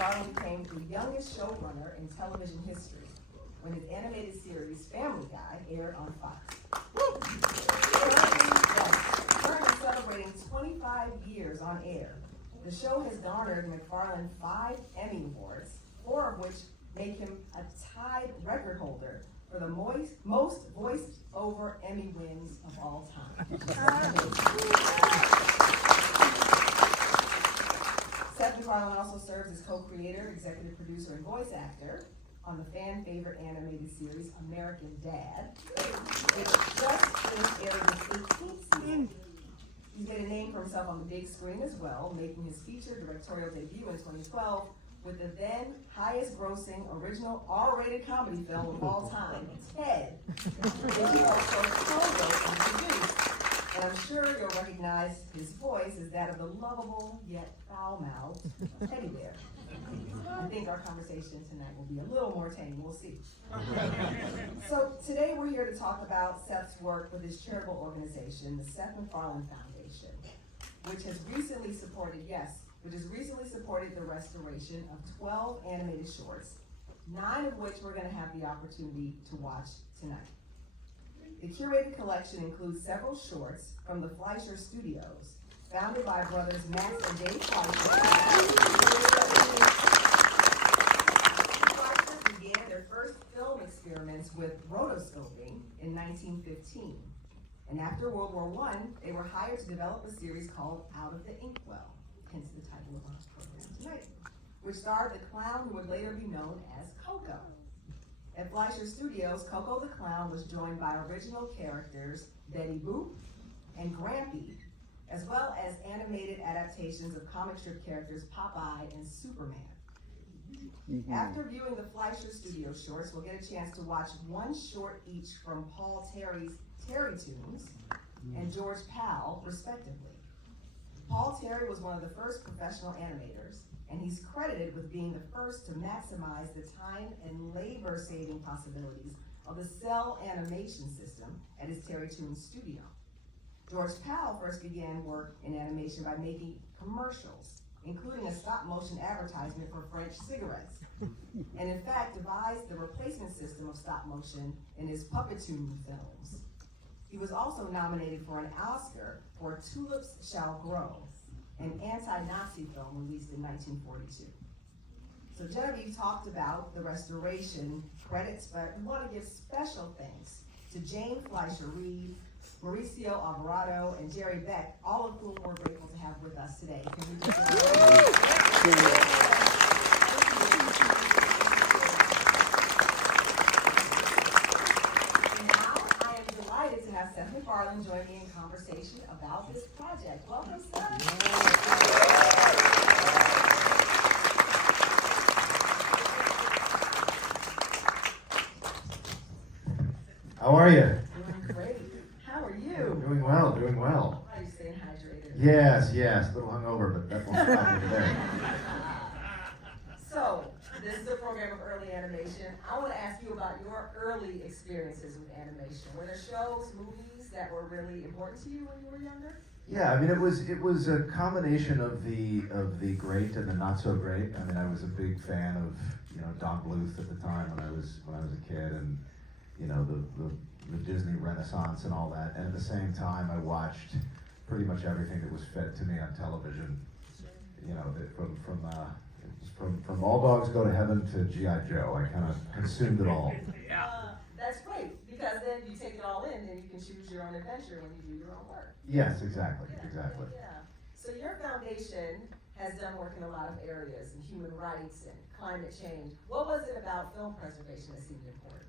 MacFarlane became the youngest showrunner in television history when his animated series Family Guy aired on Fox. Currently celebrating 25 years on air, the show has garnered MacFarlane 5 Emmy Awards, 4 of which make him a tied record holder for the most voiced-over Emmy wins of all time. Seth MacFarlane also serves as co-creator, executive producer, and voice actor on the fan-favorite animated series American Dad. It just finished airing its 18th season. He's made a name for himself on the big screen as well, making his feature directorial debut in 2012 with the then highest-grossing original R-rated comedy film of all time, Ted, which he also co-wrote and produced. And I'm sure you'll recognize his voice as that of the lovable yet foul-mouthed teddy bear. I think our conversation tonight will be a little more tame, we'll see. So today we're here to talk about Seth's work with his charitable organization, the Seth MacFarlane Foundation, which has recently supported the restoration of 12 animated shorts, 9 of which we're going to have the opportunity to watch tonight. The curated collection includes several shorts from the Fleischer Studios, founded by brothers Max and Dave Fleischer. Fleischer began their first film experiments with rotoscoping in 1915. And after World War I, they were hired to develop a series called Out of the Inkwell, hence the title of our program tonight, which starred the clown who would later be known as Coco. At Fleischer Studios, Coco the Clown was joined by original characters Betty Boop and Grampy, as well as animated adaptations of comic strip characters Popeye and Superman. After viewing the Fleischer Studio shorts, we'll get a chance to watch one short each from Paul Terry's Terry Toons and George Powell, respectively. Paul Terry was one of the first professional animators, and he's credited with being the first to maximize the time and labor-saving possibilities of the cell animation system at his Terry Toons studio. George Powell first began work in animation by making commercials, including a stop-motion advertisement for French cigarettes, and in fact devised the replacement system of stop-motion in his Puppetoon films. He was also nominated for an Oscar for Tulips Shall Grow, an anti-Nazi film released in 1942. So Genevieve talked about the restoration credits, but we want to give special thanks to Jane Fleischer Reed, Mauricio Alvarado, and Jerry Beck, all of whom we're grateful to have with us today. Can we just Now, I am delighted to have Seth MacFarlane join me in conversation about this project. Welcome, Seth. How are you? Doing great. How are you? Doing well, doing well. Are you staying hydrated? Yes, a little hungover, but that won't stop me today. So, this is a program of early animation. I want to ask you about your early experiences with animation. Were there shows, movies that were really important to you when you were younger? Yeah, I mean, it was a combination of the great and the not so great. I mean, I was a big fan of Don Bluth at the time when I was a kid, and the Disney Renaissance and all that. And at the same time, I watched pretty much everything that was fed to me on television. From All Dogs Go to Heaven to G.I. Joe. I kind of consumed it all. That's great, because then you take it all in and you can choose your own adventure when you do your own work. Yes, exactly. Yeah. So your foundation has done work in a lot of areas, in human rights and climate change. What was it about film preservation that seemed important?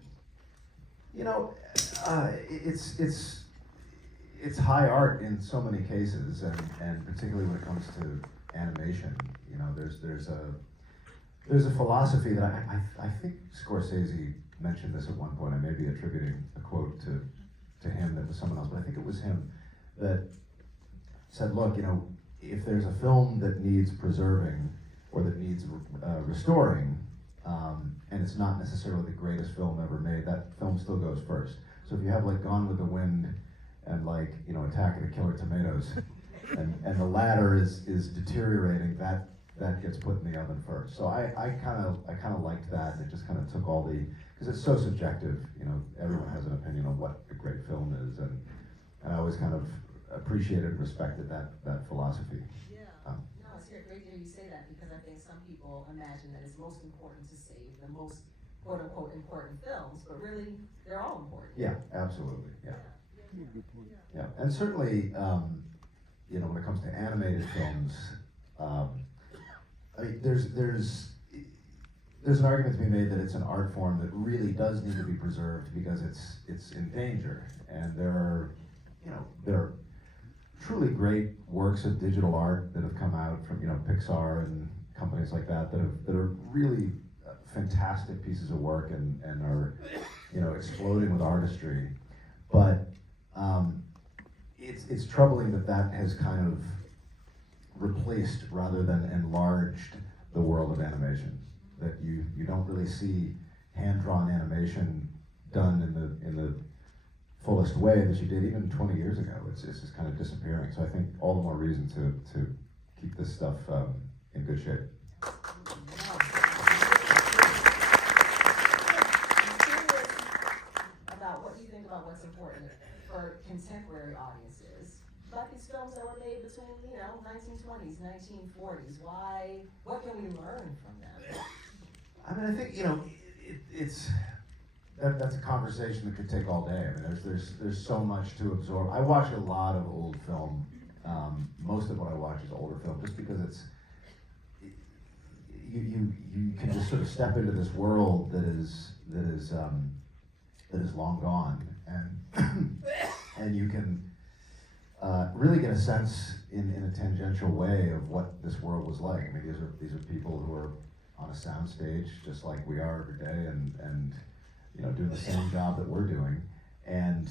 It's high art in so many cases, and particularly when it comes to animation. There's a philosophy that I think Scorsese mentioned this at one point. I may be attributing a quote to him that was someone else, but I think it was him that said, look, if there's a film that needs preserving or that needs restoring, and it's not necessarily the greatest film ever made, that film still goes first. So if you have like Gone with the Wind, and like, you know, Attack of the Killer Tomatoes, and the latter is deteriorating, that gets put in the oven first. So I kind of liked that, and it just kind of took all the, because it's so subjective, you know, everyone has an opinion on what a great film is, and I always kind of appreciated and respected that philosophy. Yeah. No, it's great to hear you say that, because I think some people imagine that it's most important to save the most quote unquote important films, but really they're all important. Yeah, absolutely. Yeah. Yeah, and certainly, you know, when it comes to animated films, I mean, there's an argument to be made that it's an art form that really does need to be preserved because it's in danger, and there are truly great works of digital art that have come out from, you know, Pixar and companies like that that are really fantastic pieces of work and are, you know, exploding with artistry, but it's troubling that has kind of replaced rather than enlarged the world of animation. That you don't really see hand-drawn animation done in the fullest way that you did even 20 years ago. It's just kind of disappearing. So I think all the more reason to keep this stuff in good shape. About what you think about what's important for contemporary audiences. About these films that were made between, you know, 1920s, 1940s. What can we learn from them? I mean, I think, you know, that's a conversation that could take all day. I mean, there's so much to absorb. I watch a lot of old film. Most of what I watch is older film, just because you can just sort of step into this world that is long gone, and you can really get a sense in a tangential way of what this world was like. I mean, these are people who are on a soundstage just like we are every day, and you know, doing the same job that we're doing, and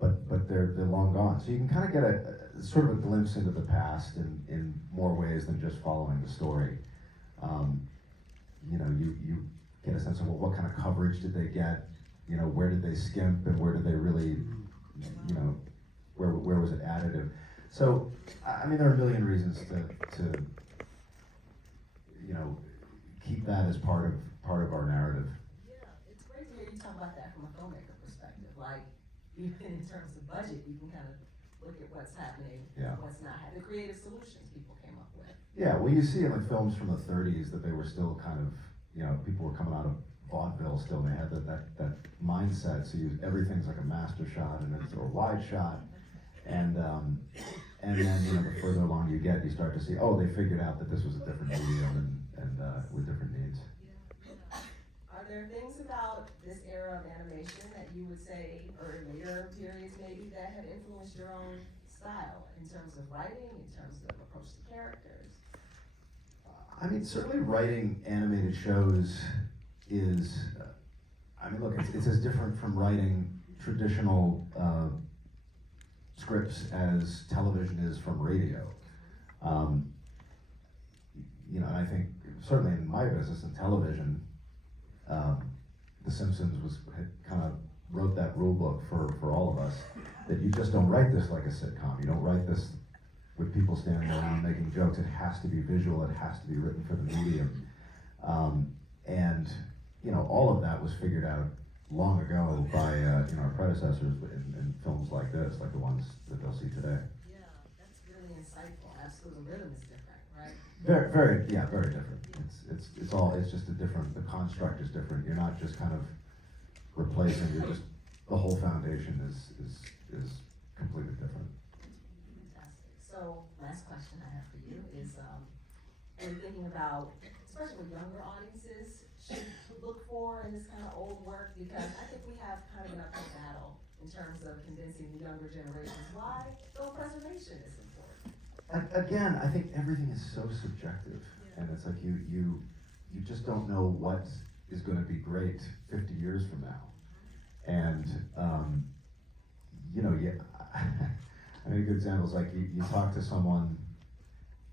but they're long gone. So you can kind of get a sort of a glimpse into the past in more ways than just following the story. You know, you get a sense of, well, what kind of coverage did they get? You know, where did they skimp, and where did they really, you know, where was it additive? So, I mean, there are a million reasons to you know, keep that as part of our narrative. Yeah, it's great to hear you talk about that from a filmmaker perspective. Like, even in terms of budget, you can kind of look at what's happening, what's not happening, the creative solutions people came up with. Yeah, well, you see in like films from the 30s that they were still kind of, you know, people were coming out of vaudeville still, and they had that mindset, so everything's like a master shot and it's a wide shot, and then, you know, the further along you get, you start to see, oh, they figured out that this was a different medium and with different needs. Are there things about this era of animation that you would say, or later periods maybe, that have influenced your own style in terms of writing, in terms of approach to characters? I mean, certainly writing animated shows is, I mean, look, it's as different from writing traditional scripts as television is from radio. You know, and I think certainly in my business in television, The Simpsons kind of wrote that rule book for all of us, that you just don't write this like a sitcom. You don't write this with people standing around making jokes. It has to be visual. It has to be written for the medium. And you know, all of that was figured out long ago by you know, our predecessors in films like this, like the ones that they'll see today. Yeah, that's really insightful. Absolutely, rhythm is different, right? Very different. It's just a different. The construct is different. You're not just kind of replacing. You're just, the whole foundation is completely different. Fantastic. So, last question I have for you is, when thinking about, especially with younger audiences, should look for in this kind of old work, because I think we have kind of an uphill battle in terms of convincing the younger generations why film preservation is important. Again, I think everything is so subjective, and it's like you just don't know what is going to be great 50 years from now, and you know, I mean, a good example is like you talk to someone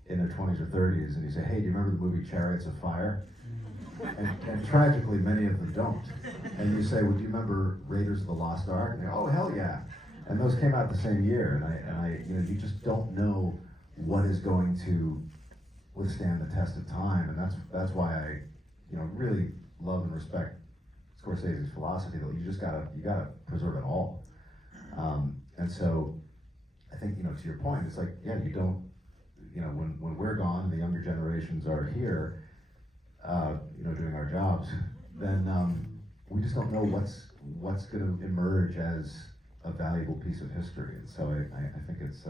in their 20s or 30s, and you say, "Hey, do you remember the movie Chariots of Fire?" And tragically, many of them don't. And you say, well, do you remember Raiders of the Lost Ark? And they go, oh, hell yeah. And those came out the same year, and I, you know, you just don't know what is going to withstand the test of time, and that's why I, you know, really love and respect Scorsese's philosophy. That you gotta preserve it all. And so, I think, you know, to your point, it's like, yeah, you don't, you know, when we're gone, the younger generations are here, you know, doing our jobs, then we just don't know what's going to emerge as a valuable piece of history. And so I think it's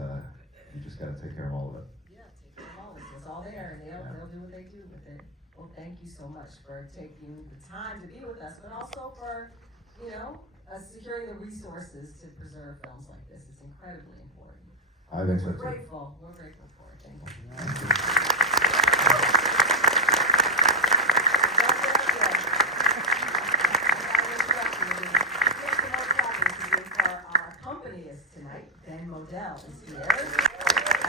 you just got to take care of all of it. Yeah, take care of all of it. It's all there, and they'll do what they do with it. Well, thank you so much for taking the time to be with us, but also for, you know, securing the resources to preserve films like this. It's incredibly important. I think so too. We're grateful for it. Thank you. Our accompanist tonight, Ben Modell, is here. I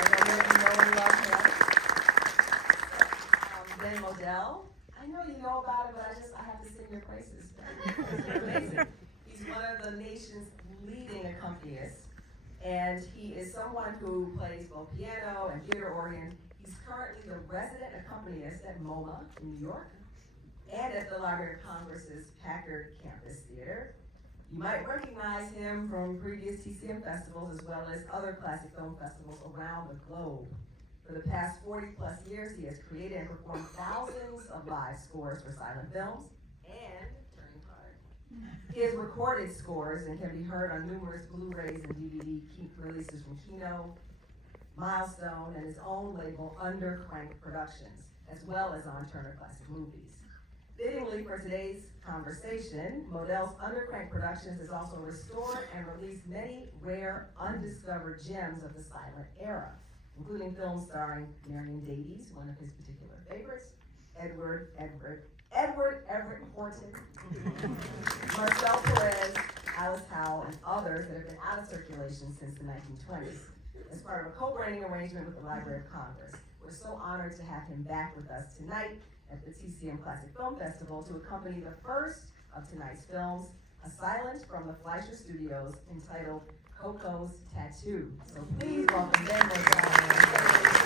know many of you know and love him. Ben Modell, I know you know about him, but I have to sing your praises. It's amazing. He's one of the nation's leading accompanists, and he is someone who plays both piano and theater organ. He's currently the resident accompanist at MoMA in New York and at the Library of Congress's Packard Campus Theater. You might recognize him from previous TCM festivals as well as other classic film festivals around the globe. For the past 40 plus years, he has created and performed thousands of live scores for silent films and turning card. He has recorded scores and can be heard on numerous Blu-rays and DVD releases from Kino, Milestone, and his own label, Under Crank Productions, as well as on Turner Classic Movies. Fittingly for today's conversation, Modell's Under Crank Productions has also restored and released many rare, undiscovered gems of the silent era, including films starring Marion Davies, one of his particular favorites, Edward Everett Horton, Marcel Perez, Alice Howe, and others that have been out of circulation since the 1920s. As part of a co-branding arrangement with the Library of Congress, we're so honored to have him back with us tonight at the TCM Classic Film Festival to accompany the first of tonight's films, a silent from the Fleischer Studios entitled Coco's Tattoo. So please welcome Ben Modell.